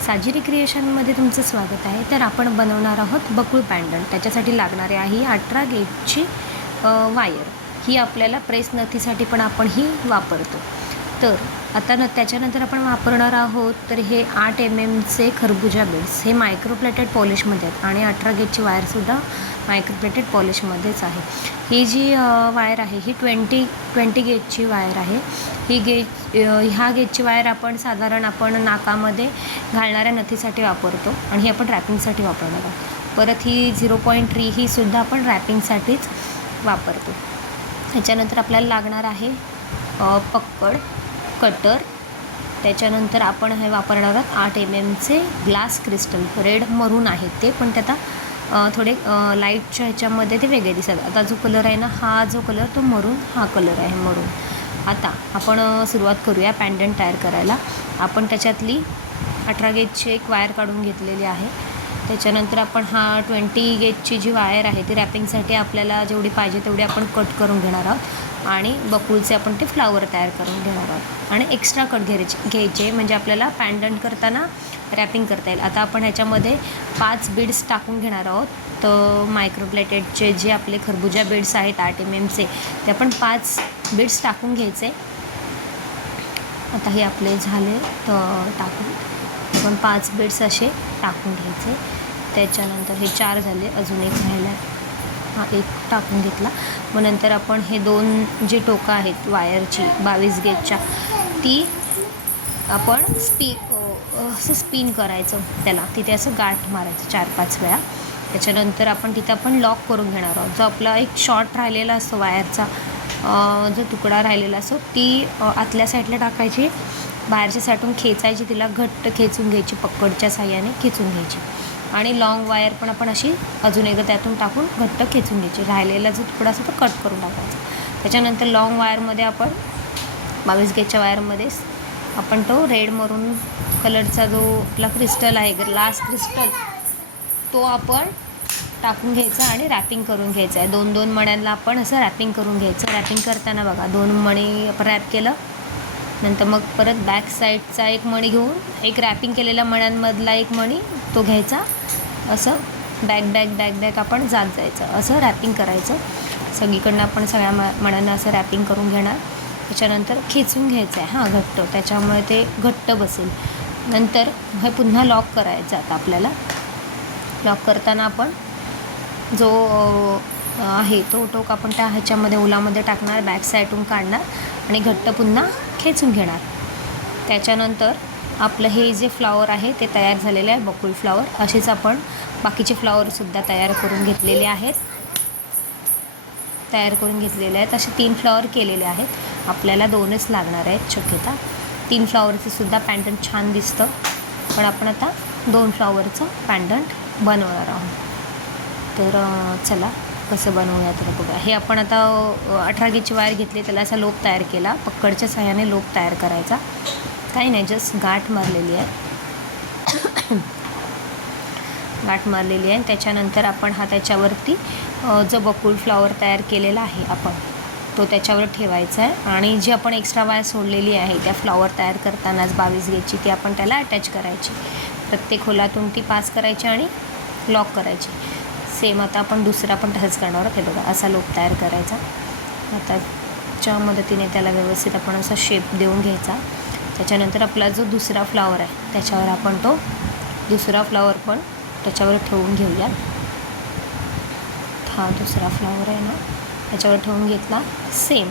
साजिरी क्रिएशनमध्ये तुमचं स्वागत आहे. तर आपण बनवणार आहोत बकुळ पॅन्डंट. त्याच्यासाठी लागणारे आहे 18 गेजची वायर. ही आपल्याला प्रेस नथीसाठी पण आपण ही वापरतो. तर आता त्याच्यानंतर आपण वापरणार आहोत तर हे 8 MMचे खरबुजा बीड्स. हे मायक्रोप्लेटेड पॉलिशमध्ये आहेत आणि 18 गेजची वायरसुद्धा मायक्रोप्लेटेड पॉलिशमध्येच आहे. ही जी वायर आहे ही 20 गेजची वायर आहे. ही ह्या गेजची वायर आपण साधारण नाकामध्ये घालणाऱ्या नथीसाठी वापरतो आणि ही आपण रॅपिंगसाठी वापरणार आहोत. परत ही 0.3 ही सुद्धा आपण रॅपिंगसाठीच वापरतो. त्याच्यानंतर आपल्याला लागणार आहे पक्कड, कटर. त्याच्यानंतर आपण हे वापरणार आहोत 8 MMचे ग्लास क्रिस्टल. रेड मरून आहेत ते, पण ते आता थोडे लाईटच्या ह्याच्यामध्ये ते वेगळे दिसतात. आता जो कलर आहे ना, हा जो कलर तो मरून, हा कलर आहे मरून. आता आपण सुरुवात करूया पॅन्डंट तयार करायला. आपण त्याच्यातली 18 गेजची एक वायर काढून घेतलेली आहे. त्याच्यानंतर आपण हा 20 गेजची जी वायर आहे ती रॅपिंगसाठी आपल्याला जेवढी पाहिजे तेवढी आपण कट करून घेणार आहोत आणि बकुळचे आपण ते फ्लावर तयार करून घेणार आहोत आणि एक्स्ट्रा कट घ्यायचे म्हणजे आपल्याला पॅन्डंट करताना रॅपिंग करता येईल. आता आपण ह्याच्यामध्ये 5 बीड्स टाकून घेणार आहोत. तर मायक्रोप्लेटेडचे जे आपले खरबुजा बीड्स आहेत 8 MMचे, ते आपण 5 बीड्स टाकून घ्यायचे. आता हे आपले झाले तर टाकून आपण 5 बीड्स असे टाकून घ्यायचे. त्याच्यानंतर हे 4 झाले, अजून एक राहिला आहे, हा एक टाकून घेतला. मग नंतर आपण हे 2 जे टोकं आहेत वायरची 22 गेजच्या, ती आपण असं स्पिन करायचं, त्याला तिथे असं गाठ मारायचं 4-5 वेळा. त्याच्यानंतर आपण तिथं आपण लॉक करून घेणार आहोत. जो आपला एक शॉर्ट राहिलेला असतो वायरचा, जो तुकडा राहिलेला असतो, ती आतल्या साईडला टाकायची, बाहेरच्या साईडून खेचायची, तिला घट्ट खेचून घ्यायची, पकडच्या साह्याने खेचून घ्यायची. आणि लॉंग वायर पण आपण अशी अजून एकदा त्यातून टाकून घट्ट खेचून घ्यायची. राहिलेला जो तुकडा असतो तो कट करून टाकायचा. त्याच्यानंतर लॉंग वायरमध्ये आपण 22 गेजच्या वायरमध्येच आपण तो रेड मरून कलरचा जो आपला क्रिस्टल आहे, ग्लास क्रिस्टल, तो आपण टाकून घ्यायचा आणि रॅपिंग करून घ्यायचं आहे. 2-2 मण्यांना आपण असं रॅपिंग करून घ्यायचं. रॅपिंग करताना बघा 2 मणी आपण रॅप केलं, नंतर मग परत बॅक साईडचा एक मणी घेऊन एक रॅपिंग केलेल्या मण्यांमधला एक मणी तो घ्यायचा, असं बॅक आपण जात जायचं, असं रॅपिंग करायचं. सगळीकडनं आपण सगळ्या मण्यांना असं रॅपिंग करून घेणार. त्याच्यानंतर खेचून घ्यायचं आहे घट्ट, त्याच्यामुळे ते घट्ट बसेल. नंतर हे पुन्हा लॉक करायचं. आता आपल्याला लॉक करताना आपण जो आहे तो टोक आपण त्या ह्याच्यामध्ये ओलामध्ये टाकणार, बॅक साईडून काढणार आणि घट्ट पुन्हा खेचून घेणार. त्याच्यानंतर आपलं हे जे फ्लॉवर आहे ते तयार झालेलं आहे, बकुळ फ्लॉवर. असेच आपण बाकीचे फ्लॉवरसुद्धा तयार करून घेतलेले आहेत. असे 3 फ्लॉवर केलेले आहेत. आपल्याला 2च लागणार आहेत शक्यता. 3 फ्लॉवरचं सुद्धा पॅन्डंट छान दिसतं, पण आपण आता 2 फ्लॉवरचं पॅन्डंट बनवणार आहोत. तर चला कसं बनवूया तर बघा. हे आपण आता 18 गेजची वायर घेतली, त्याला असा लोप तयार केला. पक्कडच्या साह्याने लोप तयार करायचा. काही नाही, जस्ट गाठ मारलेली आहे. त्याच्यानंतर आपण त्याच्यावरती जो बकुळ फ्लॉवर तयार केलेला आहे आपण तो त्याच्यावर ठेवायचा आहे आणि जी आपण एक्स्ट्रा वायर सोडलेली आहे त्या फ्लॉवर तयार करतानाच 22 गेजची, ती आपण त्याला अटॅच करायची. प्रत्येक होलातून ती पास करायची आणि लॉक करायची. सेम आता आपण दुसरा पण तसंच करणार आहोत. हे बघा, असा लोप तयार करायचा. आताच्या मदतीने त्याला व्यवस्थित आपण असा शेप देऊन घ्यायचा. त्याच्यानंतर आपला जो दुसरा फ्लॉवर आहे त्याच्यावर आपण तो दुसरा फ्लॉवर पण त्याच्यावर ठेवून घेऊया. हा दुसरा फ्लॉवर आहे ना, त्याच्यावर ठेवून घेतला. सेम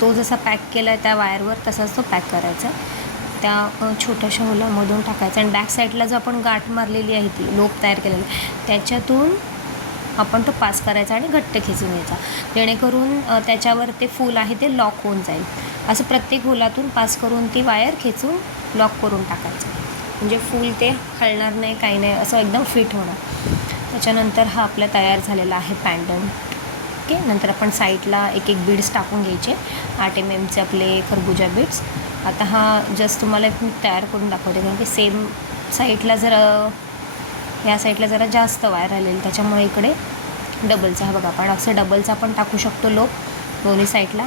तो जसा पॅक केला आहे त्या वायरवर तसाच तो पॅक करायचा. त्या छोट्याशा होलामधून टाकायचा आणि बॅक साईडला जो आपण गाठ मारलेली आहे ती लोप तयार केलेला, त्याच्यातून आपण तो पास करायचा आणि घट्ट खेचून घ्यायचा, जेणेकरून त्याच्यावर ते फूल आहे ते लॉक होऊन जाईल. असं प्रत्येक होलातून पास करून ती वायर खेचून लॉक करून टाकायचं, म्हणजे फूल ते हलणार नाही, काही नाही, असं एकदम फिट होणार. त्याच्यानंतर हा आपला तयार झालेला आहे पॅन्डंट. ओके. नंतर आपण साईडला एक बीड्स टाकून घ्यायचे, 8 MMचे आपले खरबुजा बीड्स. आता हा जस्ट तुम्हाला मी तयार करून दाखवते, कारण की सेम साईडला ह्या साईडला जरा जास्त वायर राहिलेली, त्याच्यामुळे इकडे डबलचा हा बघा, आपण असं डबलचा पण टाकू शकतो लोप दोन्ही साईडला,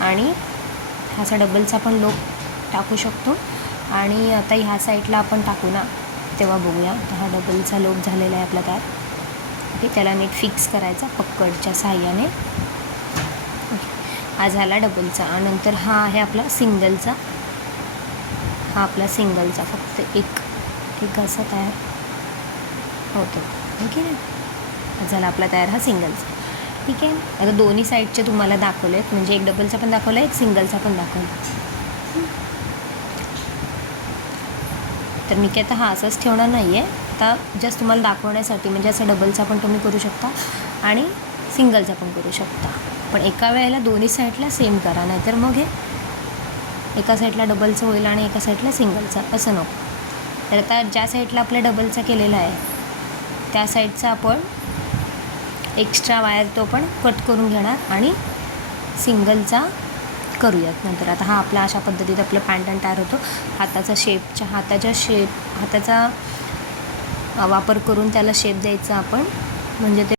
आणि असा डबलचा पण लोप टाकू शकतो. आणि आता ह्या साईडला आपण टाकू ना, तेव्हा बघूया. तर हा डबलचा लोप झालेला आहे आपला तयार. ओके, त्याला नीट फिक्स करायचा पक्कडच्या साहाय्याने. ओके, हा झाला डबलचा. नंतर हा आहे आपला सिंगलचा. हा आपला सिंगलचा फक्त एक असा तयार होतो. ओके ना, हा झाला आपला तयार हा सिंगलचा. ठीक आहे, आता दोन्ही साईडचे तुम्हाला दाखवले आहेत, म्हणजे एक डबलचा पण दाखवला आहे, एक सिंगलचा पण दाखवला. तर मी काय आता हा असाच ठेवणार नाही आहे. आता जस्ट तुम्हाला दाखवण्यासाठी, म्हणजे असं डबलचा पण तुम्ही करू शकता आणि सिंगलचा पण करू शकता, पण एका वेळेला दोन्ही साईडला सेम करा, नाहीतर मग हे एका साईडला डबलचं होईल आणि एका साईडला सिंगलचं, असं नको. तर आता ज्या साईडला आपल्या डबलचा केलेला आहे त्या साईडचा आपण एक्स्ट्रा वायर तो पण कट करून घेणार आणि सिंगलचा करूयात नंतर. आता हा आपला अशा पद्धतीत आपलं पॅन्टन तयार होतो. हाताचा वापर करून त्याला शेप द्यायचा आपण, म्हणजे ते